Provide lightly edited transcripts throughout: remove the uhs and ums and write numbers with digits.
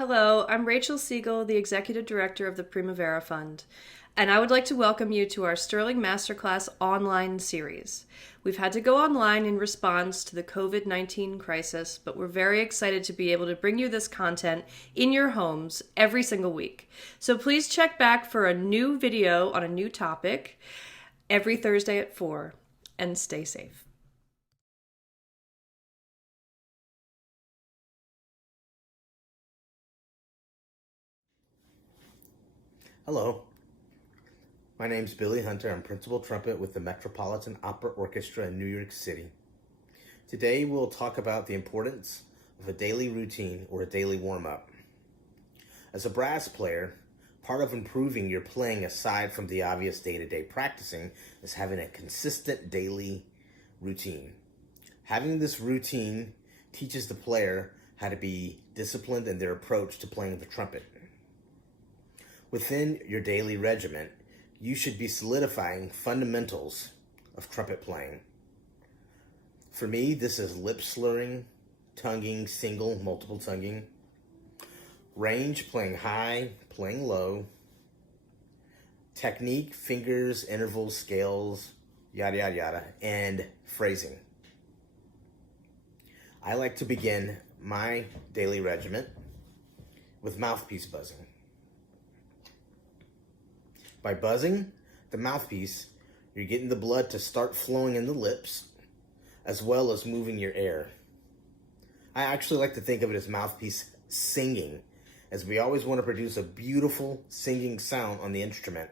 Hello, I'm Rachel Siegel, the Executive Director of the Primavera Fund, and I would like to welcome you to our Sterling Masterclass online series. We've had to go online in response to the COVID-19 crisis, but we're very excited to be able to bring you this content in your homes every single week. So please check back for a new video on a new topic every Thursday at 4, and stay safe. Hello, my name's Billy Hunter. I'm Principal Trumpet with the Metropolitan Opera Orchestra in New York City. Today we'll talk about the importance of a daily routine or a daily warm-up. As a brass player, part of improving your playing aside from the obvious day-to-day practicing is having a consistent daily routine. Having this routine teaches the player how to be disciplined in their approach to playing the trumpet. Within your daily regiment, you should be solidifying fundamentals of trumpet playing. For me, this is lip slurring, tonguing, single, multiple tonguing, range, playing high, playing low, technique, fingers, intervals, scales, yada, yada, yada, and phrasing. I like to begin my daily regiment with mouthpiece buzzing. By buzzing the mouthpiece, you're getting the blood to start flowing in the lips, as well as moving your air. I actually like to think of it as mouthpiece singing, as we always want to produce a beautiful singing sound on the instrument,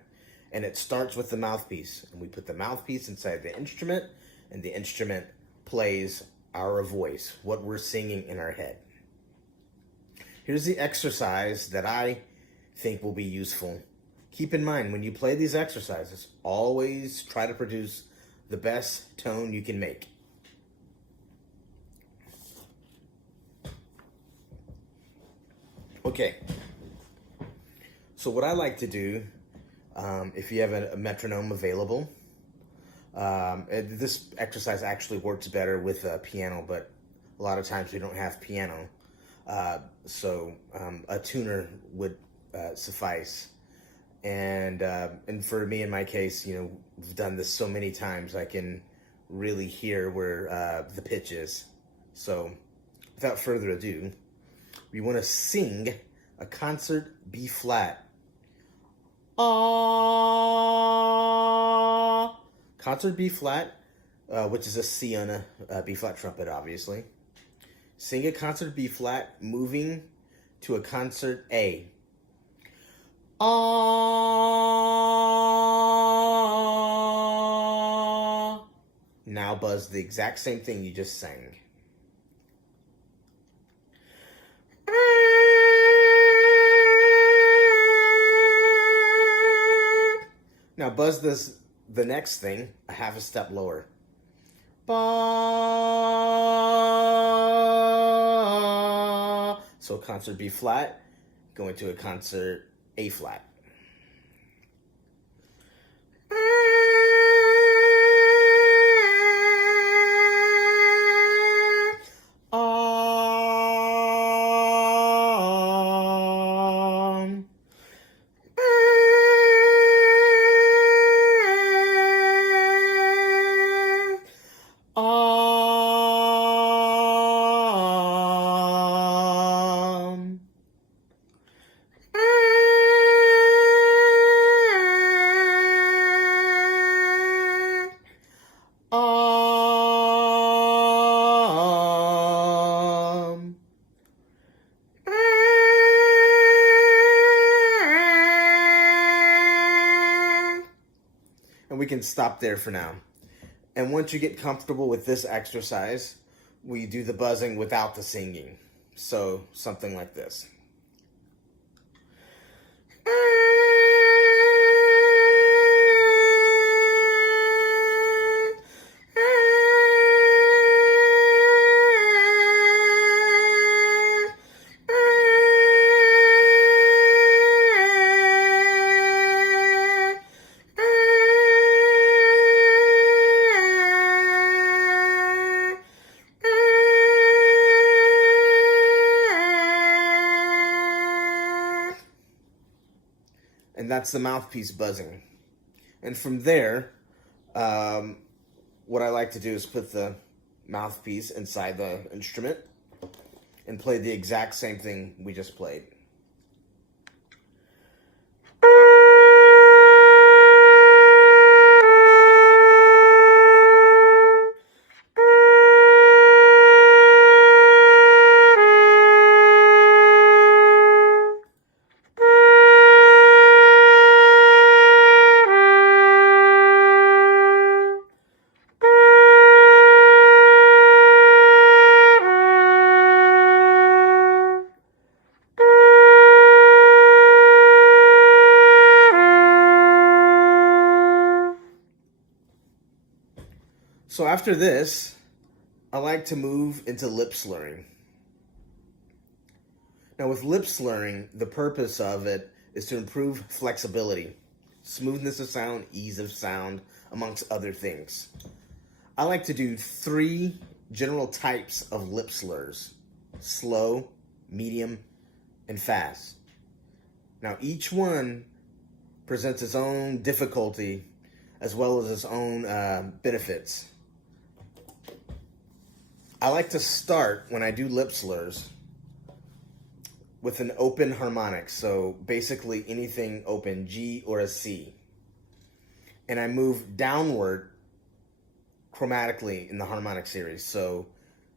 and it starts with the mouthpiece. And we put the mouthpiece inside the instrument, and the instrument plays our voice, what we're singing in our head. Here's the exercise that I think will be useful. Keep in mind, when you play these exercises, always try to produce the best tone you can make. Okay, so what I like to do, if you have a metronome available, this exercise actually works better with a piano, but a lot of times we don't have piano, so a tuner would suffice. And for me, in my case, we've done this so many times, I can really hear where the pitch is. So without further ado, we want to sing a concert B flat. Ah, concert B flat, which is a C on a B flat trumpet, obviously. Sing a concert B flat, moving to a concert A. Ah. Now buzz the exact same thing you just sang. Now buzz the next thing a half a step lower. Ba. So concert B flat, go into a concert A flat. And we can stop there for now. And once you get comfortable with this exercise, we do the buzzing without the singing. So something like this. that's the mouthpiece buzzing. And from there, what I like to do is put the mouthpiece inside the instrument and play the exact same thing we just played. So after this, I like to move into lip slurring. Now with lip slurring, the purpose of it is to improve flexibility, smoothness of sound, ease of sound, amongst other things. I like to do 3 general types of lip slurs: slow, medium, and fast. Now each one presents its own difficulty as well as its own benefits. I like to start, when I do lip slurs, with an open harmonic. So basically anything open, G or a C. And I move downward chromatically in the harmonic series. So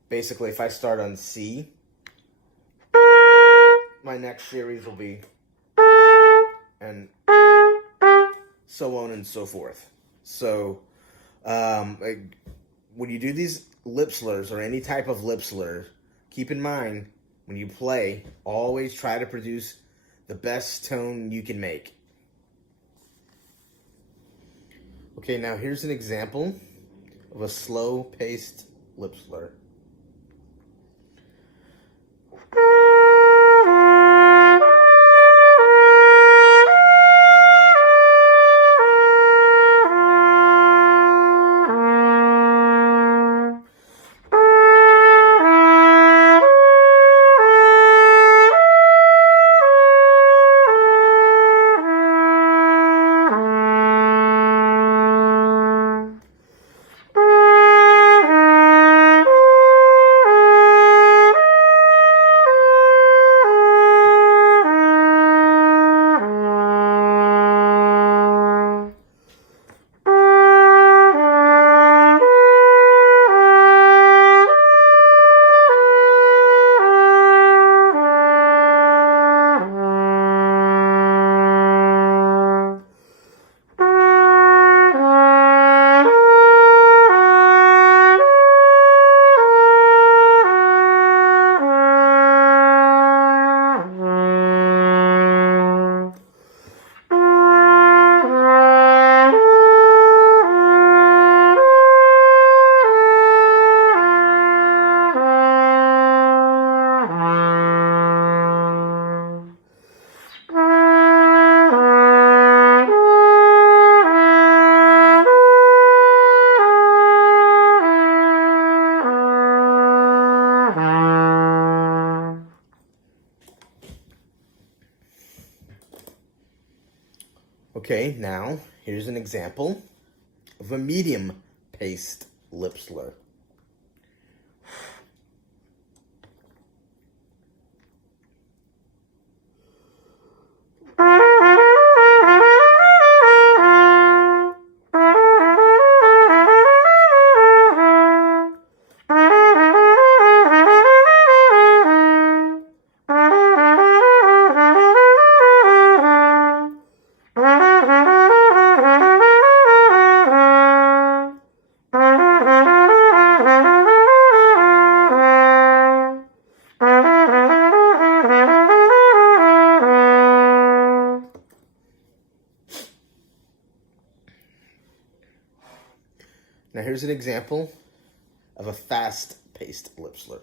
basically if I start on C, my next series will be, and so on and so forth. So when you do these lip slurs or any type of lip slur, keep in mind when you play, always try to produce the best tone you can make. Okay, now here's an example of a slow-paced lip slur. Okay, now here's an example of a medium-paced lip slur. Now here's an example of a fast-paced lip slur.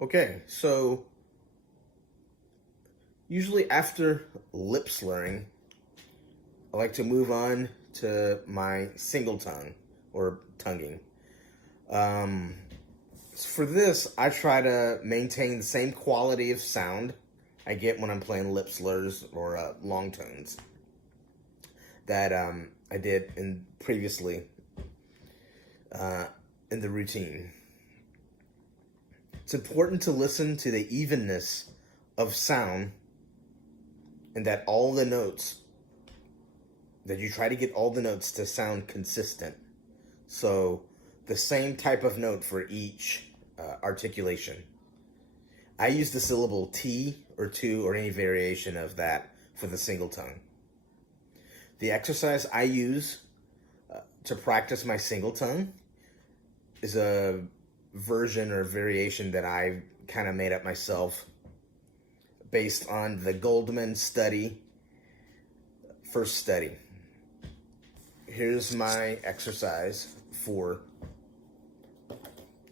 Okay, so usually after lip slurring, I like to move on to my single tongue or tonguing. For this, I try to maintain the same quality of sound I get when I'm playing lip slurs or long tones that I did previously in the routine. It's important to listen to the evenness of sound and that you try to get all the notes to sound consistent. So the same type of note for each articulation. I use the syllable T or two or any variation of that for the single tongue. The exercise I use to practice my single tongue is a version or variation that I kind of made up myself based on the Goldman first study. Here's my exercise for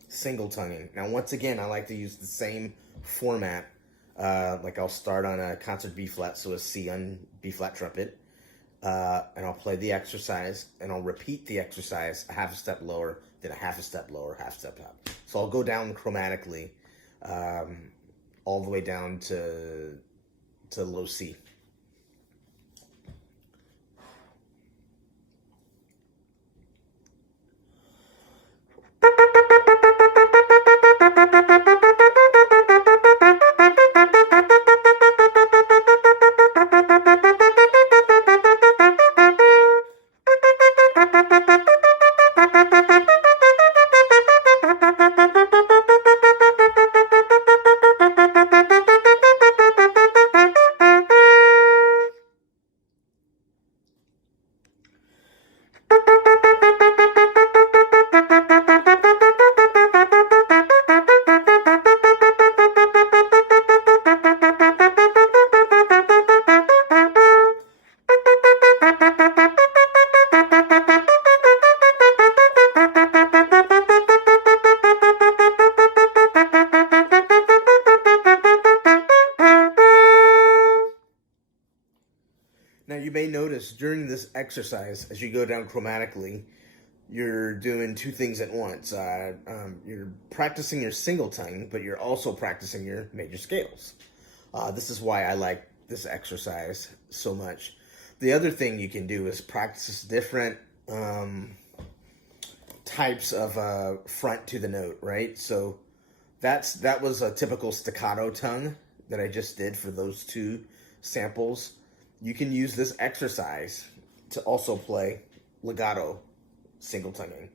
single tonguing. Now, once again, I like to use the same format. Like I'll start on a concert B flat, so a C on B flat trumpet, and I'll play the exercise, and I'll repeat the exercise a half a step lower, then a half a step lower, half step up. So I'll go down chromatically, all the way down to low C. Now, you may notice during this exercise, as you go down chromatically, you're doing two things at once. You're practicing your single tongue, but you're also practicing your major scales. This is why I like this exercise so much. The other thing you can do is practice different types of front to the note, right? So that was a typical staccato tongue that I just did for those two samples. You can use this exercise to also play legato single tonguing.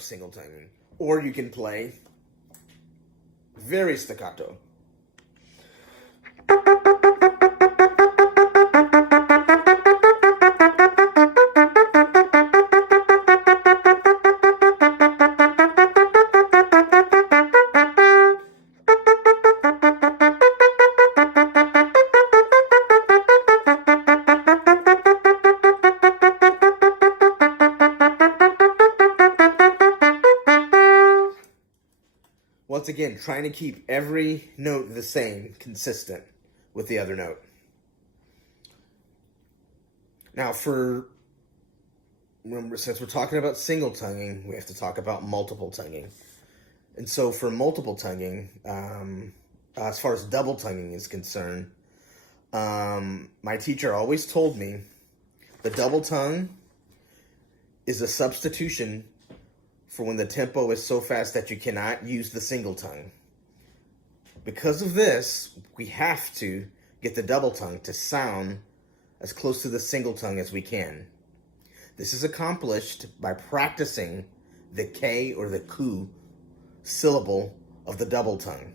Single tonguing, or you can play very staccato. Once again, trying to keep every note the same, consistent with the other note. Now, since we're talking about single tonguing, we have to talk about multiple tonguing. And so for multiple tonguing, as far as double tonguing is concerned, my teacher always told me the double tongue is a substitution for when the tempo is so fast that you cannot use the single tongue. Because of this, we have to get the double tongue to sound as close to the single tongue as we can. This is accomplished by practicing the K or the ku syllable of the double tongue.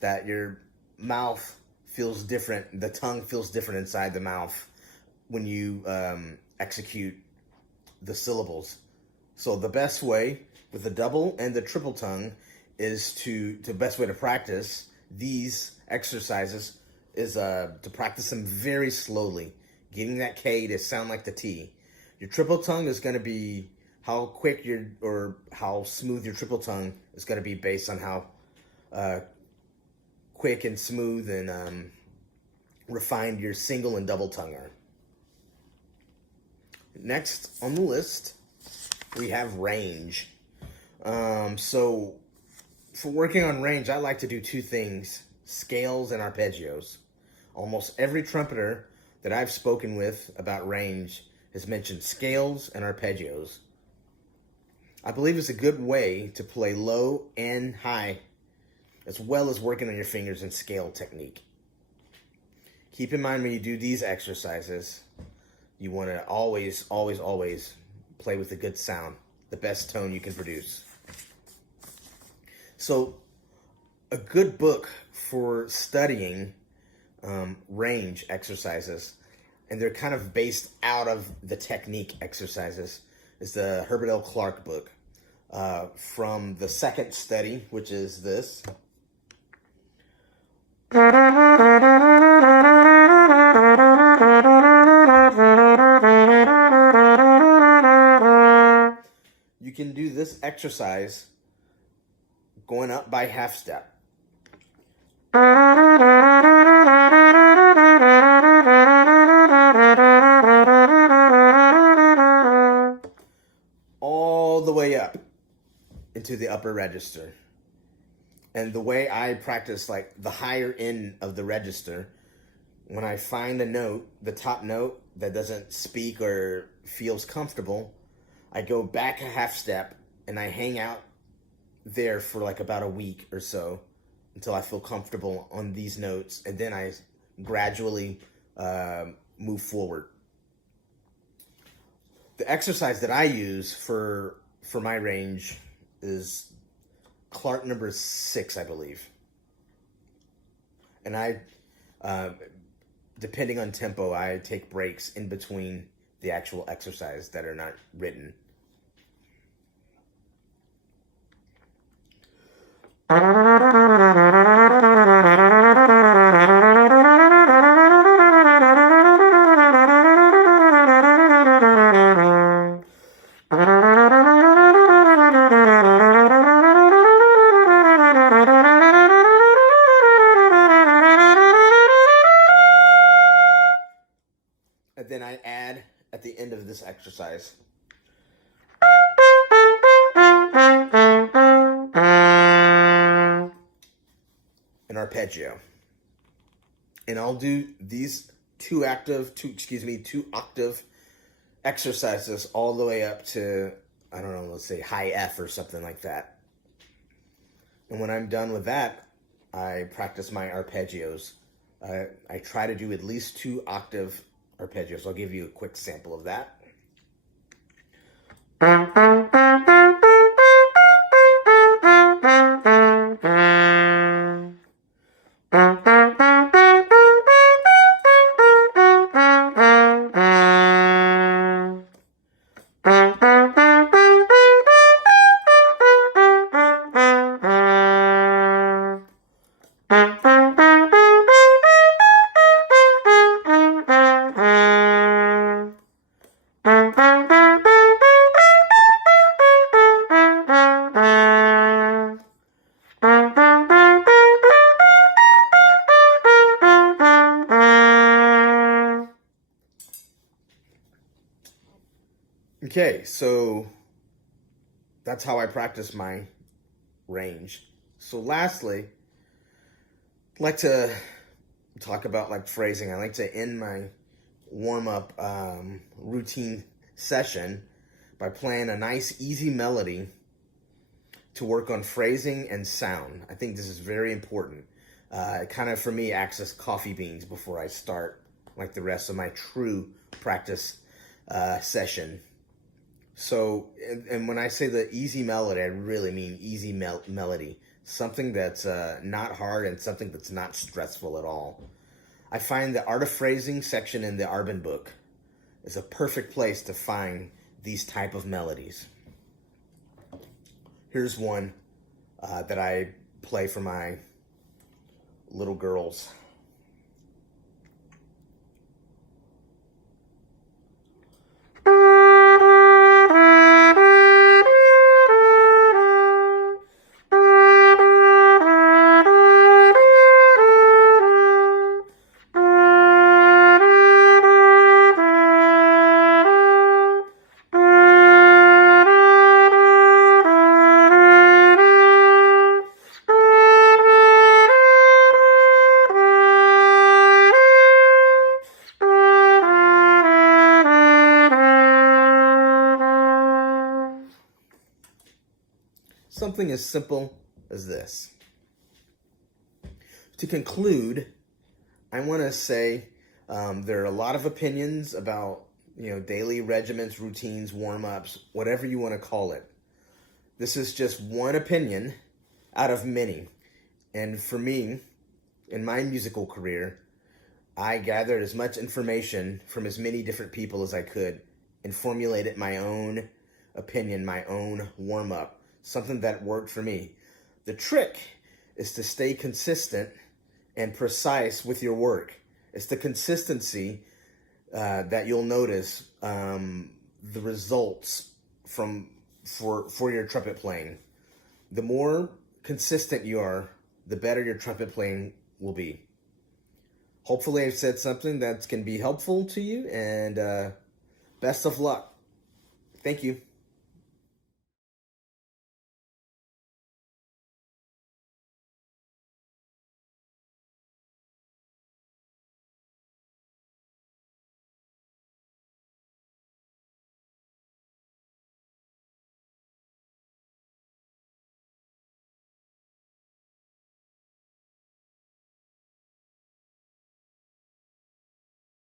that your mouth feels different, the tongue feels different inside the mouth when you execute the syllables. So the best way with the double and the triple tongue is the best way to practice these exercises is to practice them very slowly, getting that K to sound like the T. Your triple tongue is going to be how quick or how smooth your triple tongue is going to be based on how quick and smooth and refined your single and double tongue are. Next on the list, we have range. So for working on range, I like to do two things: scales and arpeggios. Almost every trumpeter that I've spoken with about range has mentioned scales and arpeggios. I believe it's a good way to play low and high, as well as working on your fingers and scale technique. Keep in mind when you do these exercises, you want to always play with a good sound, the best tone you can produce. So, a good book for studying range exercises, and they're kind of based out of the technique exercises, is the Herbert L. Clark book from the second study, which is this. You can do this exercise going up by half step. All the way up into the upper register. And the way I practice, like the higher end of the register, when I find a note, the top note that doesn't speak or feels comfortable, I go back a half step and I hang out there for like about a week or so until I feel comfortable on these notes, and then I gradually move forward. The exercise that I use for my range is Clark number 6, I believe. And I, depending on tempo, I take breaks in between the actual exercise that are not written. And then I add at the end of this exercise. An arpeggio. And I'll do these two octave exercises all the way up to, I don't know, let's say high F or something like that. And when I'm done with that, I practice my arpeggios. I try to do at least 2 octave arpeggios. I'll give you a quick sample of that. Okay, so that's how I practice my range. So lastly, I'd like to talk about like phrasing. I like to end my warm-up routine session by playing a nice, easy melody to work on phrasing and sound. I think this is very important. It kind of, for me, acts as coffee beans before I start like the rest of my true practice session. So, and when I say the easy melody, I really mean easy melody. something that's not hard and something that's not stressful at all. I find the Art of Phrasing section in the Arbin book is a perfect place to find these type of melodies. Here's one that I play for my little girls. Something as simple as this. To conclude, I want to say there are a lot of opinions about daily regiments, routines, warm-ups, whatever you want to call it. This is just one opinion out of many. And for me, in my musical career, I gathered as much information from as many different people as I could and formulated my own opinion, my own warm-up, something that worked for me. The trick is to stay consistent and precise with your work. It's the consistency that you'll notice the results for your trumpet playing. The more consistent you are, the better your trumpet playing will be. Hopefully I've said something that can be helpful to you, and best of luck. Thank you.